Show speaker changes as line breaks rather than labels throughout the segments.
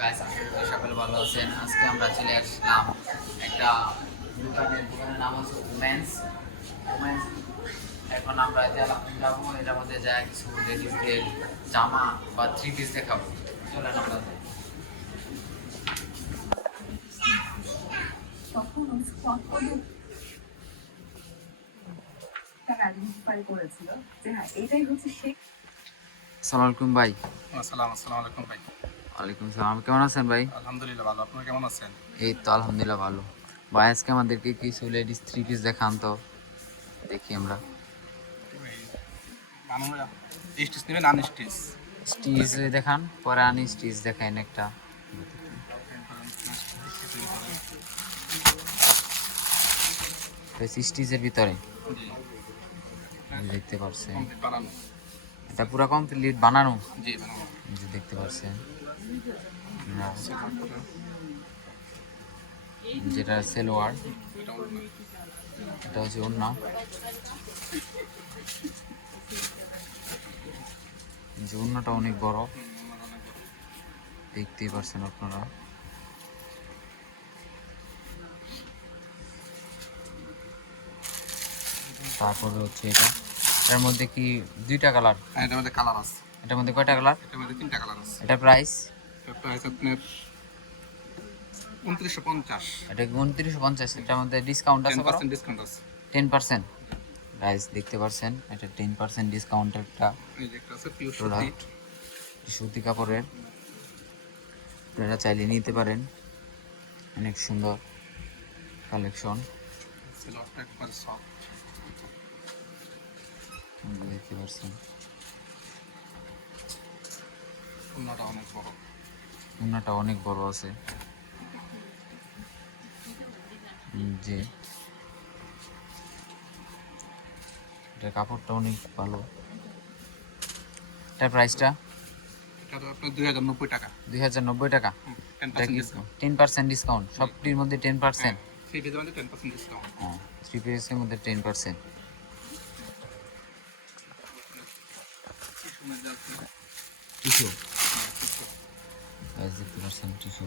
Guys আশা করি ভালো আছেন। আজকে আমরা চলে আসলাম একটা দোকানের দোকানের নাম হচ্ছে উমেন্স উমেন্স এখন আমরা যাব যাব এটার মধ্যে যা কিছু লেডিসদের জামা বা থ্রি পিস দেখাবো। চলেন আমরা। আসসালামু আলাইকুম ভাই।
আসসালাম আসসালামু আলাইকুম ভাই।
ওয়ালাইকুম সালাম। কেমন আছেন ভাই?
আলহামদুলিল্লাহ ভালো। আপনারা কেমন আছেন?
এই তো আলহামদুলিল্লাহ ভালো। ভাই আজকে আমাদেরকে কিছু লেডিস থ্রি পিস দেখান তো। দেখি আমরা।
স্টিচ নেবেন আন স্টিচ
স্টিচ দেখান পরে আনি স্টিচ দেখাইন একটা। স্টিচের ভিতরে। দেখতে পারছেন। এটা পুরো কমপ্লিট বানানো?
জি
দেখতে পারছেন। যেটা সেলোয়ার,
এটা
হচ্ছে অন্য যে অন্যটা অনেক বড়, দেখতেই পারছেন আপনারা। তারপরে হচ্ছে এটা। এর মধ্যে কি দুইটা কালার?
হ্যাঁ এটার মধ্যে কালার আছে।
এটার মধ্যে কয়টা কালার
এটার মধ্যে তিনটা কালার আছে।
এটা প্রাইস
হচ্ছে আপনার উনত্রিশশো পঞ্চাশ।
এটা উনত্রিশশো পঞ্চাশ? এটার মধ্যে ডিসকাউন্ট আছে
ডিসকাউন্ট আছে।
টেন পার্সেন্ট প্রাইস দেখতে পারছেন? এটা টেন পার্সেন্ট ডিসকাউন্ট একটা
এই যে একটা আছে পিওর সুতি।
কাপড়ের। আপনারা চাইলে নিতে পারেন। অনেক সুন্দর কালেকশন দেখতে পাচ্ছেন
ওড়নাটা অনেক বড়।
উন্নাটা অনেক বড় আছে। যে এটা কাপড়টা অনেক ভালো। এটার প্রাইসটা
দুই হাজার নব্বই টাকা। টেন পার্সেন্ট ডিসকাউন্ট
সবটির মধ্যে টেন পার্সেন্ট
থ্রি পিসের মধ্যে টেন পার্সেন্ট
হ্যাঁ থ্রি পিসের মধ্যে টেন পার্সেন্ট
টিস্যু মধ্যে আছে
টিস্যু
হ্যাঁ, টিস্যু
প্রাইস দেখতে পাচ্ছেন টিস্যু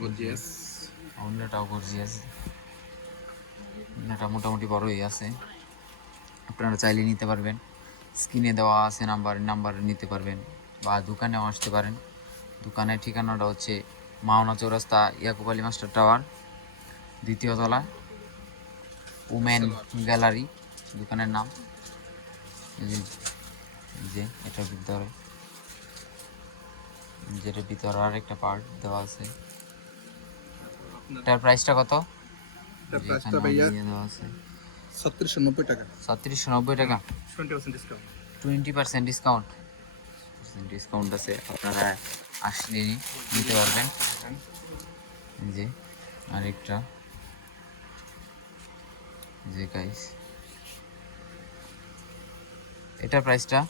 গর্জিয়াস
অন্যটাও গর্জিয়াস অন্যটা মোটামুটি বড়ই আছে আপনারা চাইলে নিতে পারবেন স্ক্রিনে দেওয়া আছে নাম্বার নাম্বারে নিতে পারবেন বা দোকানেও আসতে পারেন দোকানের ঠিকানাটা হচ্ছে মাওনা চৌরাস্তা ইয়াকুব আলী মাস্টার টাওয়ার দ্বিতীয় তলা উমেন গ্যালারি দোকানের নাম যে- এটার ভিতরে। যেটার ভিতরে আর একটা পার্ট দেওয়া আছে। এটার প্রাইসটা কত?
ছত্রিশশো নব্বই টাকা।
ছত্রিশশো নব্বই টাকা?
Twenty percent discount
twenty percent discount discount আছে আপনারা আসলে নিতে পারবেন। যে আরেকটা। যে গাইস এটার প্রাইসটা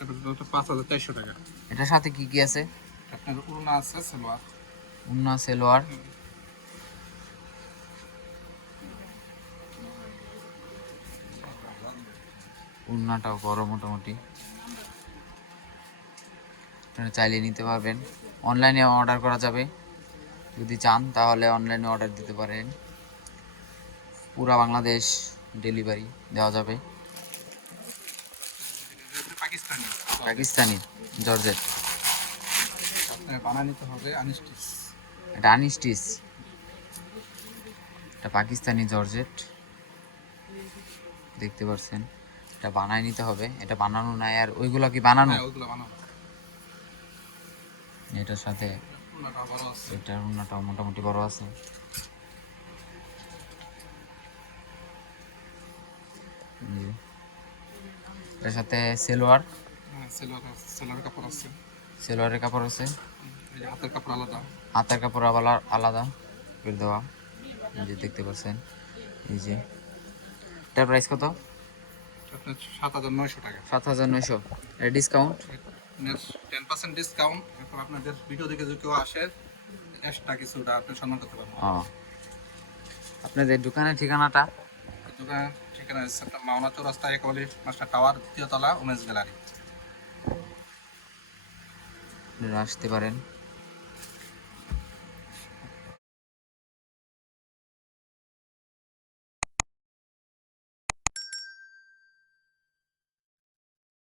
এটা পাঁচ হাজার চারশো টাকা।
এটার সাথে কি কি আছে?
আপনার উড়না আছে সালোয়ার।
উন্না সেলোয়ার। উন্নাটাও বড় মোটামুটি। আপনারা চাইলে নিতে পারবেন। অনলাইনে অর্ডার করা যাবে। যদি চান তাহলে অনলাইনে অর্ডার দিতে পারেন। পুরা বাংলাদেশ ডেলিভারি দেওয়া যাবে।
পাকিস্তানি
পাকিস্তানি জর্জেট।
আপনার হবে আনস্টিচ
এটা আনিস্টিস। এটা পাকিস্তানি জর্জেট। দেখতে পাচ্ছেন এটা বানায় নিতে হবে। এটা বানানো নাই আর ওইগুলো কি বানানো?
হ্যাঁ ওইগুলো বানাবো
এটার সাথে এটার উন্নাটাও মোটামুটি বড় আছে। এটার সাথে সেলোয়ার
সেলোয়ার কাপড় আছে।
সেলোয়ারের কাপড় আছে?
হাতের কাপড় আলাদা।
হাতের কাপড় আবার আলাদা করে দেওয়া। এই যে দেখতে পাচ্ছেন এই যে। এটার প্রাইস কত?
আপনার সাত হাজার নয়শো টাকা।
সাত হাজার নয়শো। ডিসকাউন্ট
টেন পার্সেন্ট ডিসকাউন্ট আপনাদের ভিডিও দেখে যদি কেউ আসে এক্সট্রা কিছুটা আপনি সম্মান করতে পারবেন
আপনাদের দোকানের ঠিকানাটা?
দোকান ঠিকানা মাওনা চৌরাস্তা একবালি মাস্টার টাওয়ার দ্বিতীয় তলা উমেশ গ্যালারি।
আসতে পারেন।